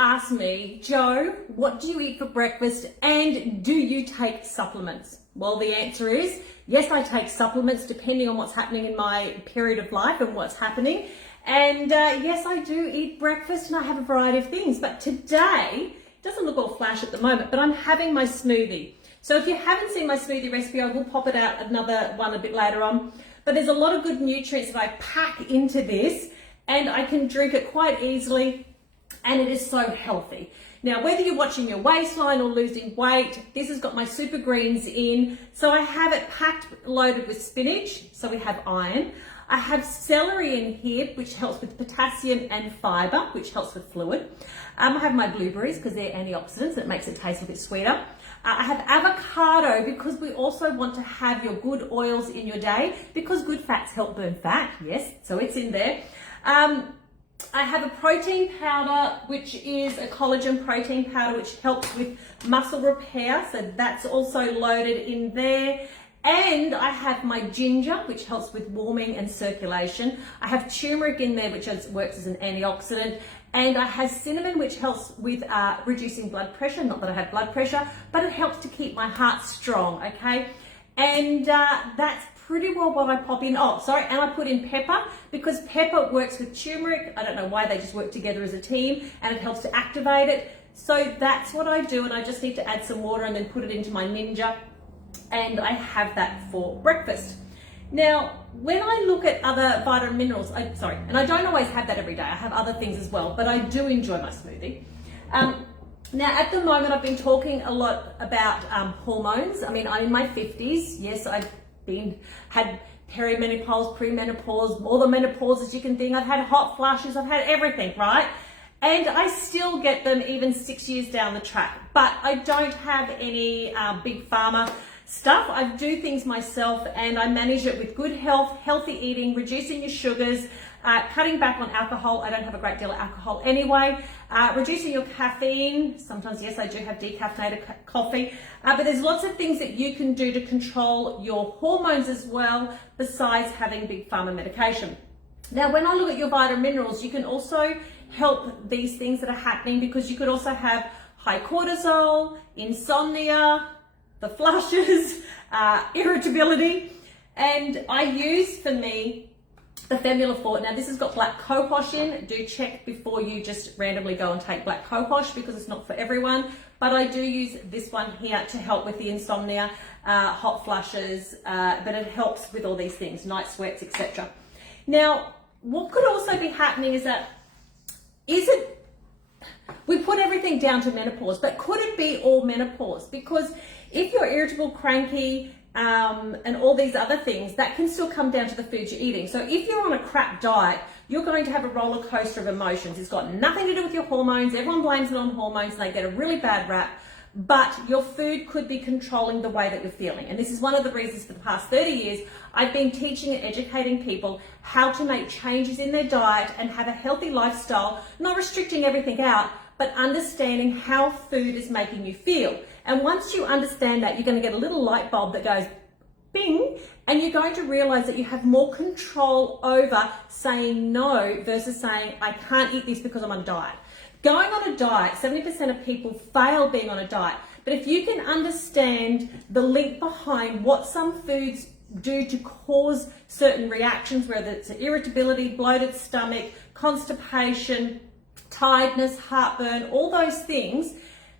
ask me, Jo, what do you eat for breakfast and do you take supplements? Well, the answer is yes, I take supplements depending on what's happening in my period of life and what's happening. And yes, I do eat breakfast and I have a variety of things. But today, it doesn't look all flash at the moment, but I'm having my smoothie. So if you haven't seen my smoothie recipe, I will pop it out another one a bit later on. But there's a lot of good nutrients that I pack into this and I can drink it quite easily and it is so healthy. Now, whether you're watching your waistline or losing weight, this has got my super greens in. So I have it packed, loaded with spinach, so we have iron. I have celery in here, which helps with potassium and fiber, which helps with fluid. I have my blueberries because they're antioxidants. It makes it taste a bit sweeter. I have avocado because we also want to have your good oils in your day because good fats help burn fat. Yes, so it's in there. I have a protein powder, which is a collagen protein powder, which helps with muscle repair. So that's also loaded in there. And I have my ginger, which helps with warming and circulation. I have turmeric in there, which works as an antioxidant. And I have cinnamon, which helps with reducing blood pressure. Not that I have blood pressure, but it helps to keep my heart strong, okay? And that's pretty well what I pop in. Oh, sorry, and I put in pepper because pepper works with turmeric. I don't know why, they just work together as a team and it helps to activate it. So that's what I do, and I just need to add some water and then put it into my Ninja. And I have that for breakfast. Now, when I look at other vitamin minerals, and I don't always have that every day. I have other things as well, but I do enjoy my smoothie. Now, at the moment, I've been talking a lot about hormones. I mean, I'm in my 50s. Yes, I've had perimenopause, premenopause, all the menopauses you can think. I've had hot flushes. I've had everything, right? And I still get them even 6 years down the track. But I don't have any big pharma stuff. I do things myself and I manage it with good health, healthy eating, reducing your sugars, cutting back on alcohol. I don't have a great deal of alcohol anyway. Reducing your caffeine. Sometimes, yes, I do have decaffeinated coffee. But there's lots of things that you can do to control your hormones as well, besides having big pharma medication. Now, when I look at your vitamin minerals, you can also help these things that are happening because you could also have high cortisol, insomnia, the flushes, irritability. And I use, for me, the Femula Forte. Now, this has got black cohosh in. Do check before you just randomly go and take black cohosh because it's not for everyone. But I do use this one here to help with the insomnia, hot flushes, but it helps with all these things, night sweats, etc. Now, what could also be happening is that, we put everything down to menopause, but could it be all menopause? Because if you're irritable, cranky, and all these other things, that can still come down to the food you're eating. So if you're on a crap diet, you're going to have a roller coaster of emotions. It's got nothing to do with your hormones. Everyone blames it on hormones and they get a really bad rap. But your food could be controlling the way that you're feeling. And this is one of the reasons for the past 30 years, I've been teaching and educating people how to make changes in their diet and have a healthy lifestyle, not restricting everything out, but understanding how food is making you feel. And once you understand that, you're going to get a little light bulb that goes bing, and you're going to realize that you have more control over saying no versus saying, I can't eat this because I'm on a diet. Going on a diet, 70% of people fail being on a diet. But if you can understand the link behind what some foods do to cause certain reactions, whether it's irritability, bloated stomach, constipation, tiredness, heartburn, all those things,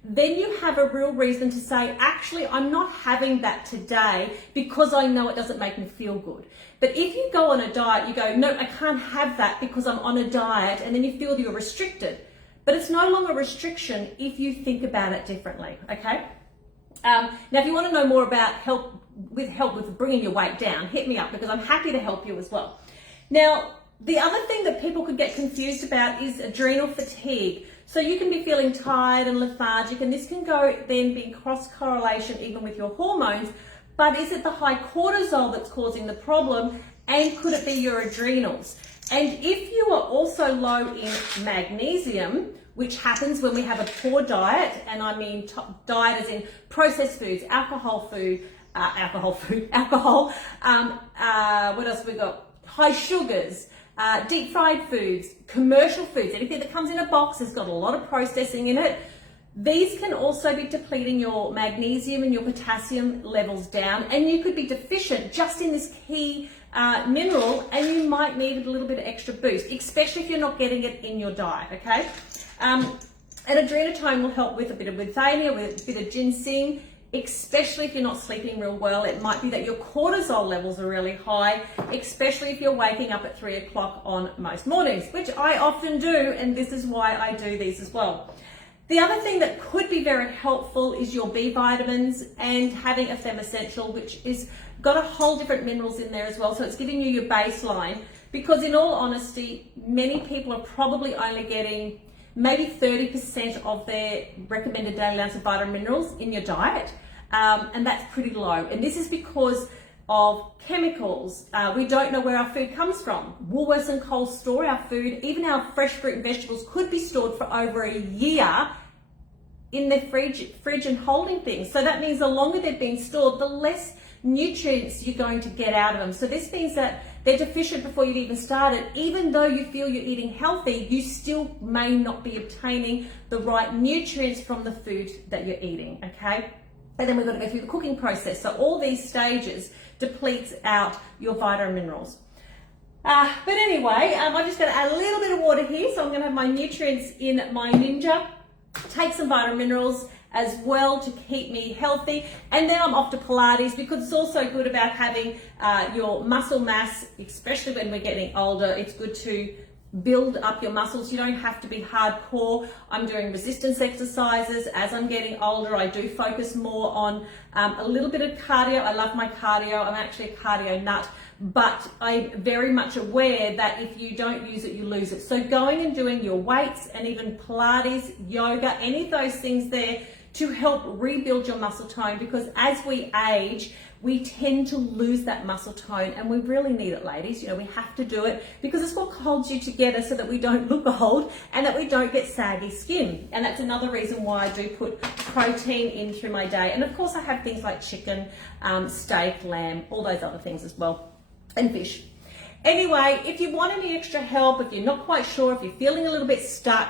then you have a real reason to say, actually, I'm not having that today because I know it doesn't make me feel good. But if you go on a diet, you go, no, I can't have that because I'm on a diet, and then you feel you're restricted. But it's no longer restriction if you think about it differently, okay? Now, if you want to know more about help with bringing your weight down, hit me up because I'm happy to help you as well. Now, the other thing that people could get confused about is adrenal fatigue. So you can be feeling tired and lethargic, and this can go then be cross-correlation even with your hormones. But is it the high cortisol that's causing the problem, and could it be your adrenals? And if you are also low in magnesium, which happens when we have a poor diet, and I mean diet as in processed foods, alcohol, what else have we got? High sugars, deep fried foods, commercial foods, anything that comes in a box has got a lot of processing in it. These can also be depleting your magnesium and your potassium levels down, and you could be deficient just in this key mineral, and you might need a little bit of extra boost, especially if you're not getting it in your diet, okay? And adrenatine will help with a bit of withania, with a bit of ginseng, especially if you're not sleeping real well. It might be that your cortisol levels are really high, especially if you're waking up at 3 o'clock on most mornings, which I often do, and this is why I do these as well. The other thing that could be very helpful is your B vitamins and having a Fem Essential, which is got a whole different minerals in there as well. So it's giving you your baseline, because in all honesty, many people are probably only getting maybe 30% of their recommended daily ounce of vitamin minerals in your diet. And that's pretty low. And this is because of chemicals. We don't know where our food comes from. Woolworths and Coles store our food. Even our fresh fruit and vegetables could be stored for over a year in their fridge and holding things. So that means the longer they've been stored, the less nutrients you're going to get out of them. So this means that they're deficient before you've even started. Even though you feel you're eating healthy, you still may not be obtaining the right nutrients from the food that you're eating, okay? And then we've got to go through the cooking process. So all these stages depletes out your vitamin minerals. But anyway, I'm just going to add a little bit of water here. So I'm going to have my nutrients in my Ninja. Take some vitamin minerals as well to keep me healthy, and then I'm off to Pilates, because it's also good about having your muscle mass, especially when we're getting older. It's good to build up your muscles. You don't have to be hardcore. I'm doing resistance exercises. As I'm getting older, I do focus more on a little bit of cardio. I love my cardio. I'm actually a cardio nut, but I'm very much aware that if you don't use it, you lose it. So going and doing your weights and even Pilates, yoga, any of those things there to help rebuild your muscle tone, because as we age, we tend to lose that muscle tone, and we really need it, ladies. You know, we have to do it because it's what holds you together so that we don't look old and that we don't get saggy skin. And that's another reason why I do put protein in through my day. And of course I have things like chicken, steak, lamb, all those other things as well, and fish. Anyway, if you want any extra help, if you're not quite sure, if you're feeling a little bit stuck,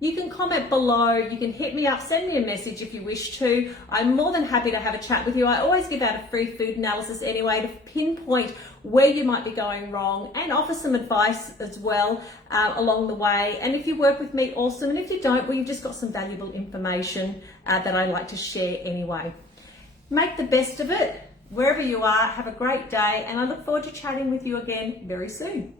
you can comment below, you can hit me up, send me a message if you wish to. I'm more than happy to have a chat with you. I always give out a free food analysis anyway to pinpoint where you might be going wrong and offer some advice as well along the way. And if you work with me, awesome. And if you don't, well, you've just got some valuable information that I like to share anyway. Make the best of it. Wherever you are, have a great day, and I look forward to chatting with you again very soon.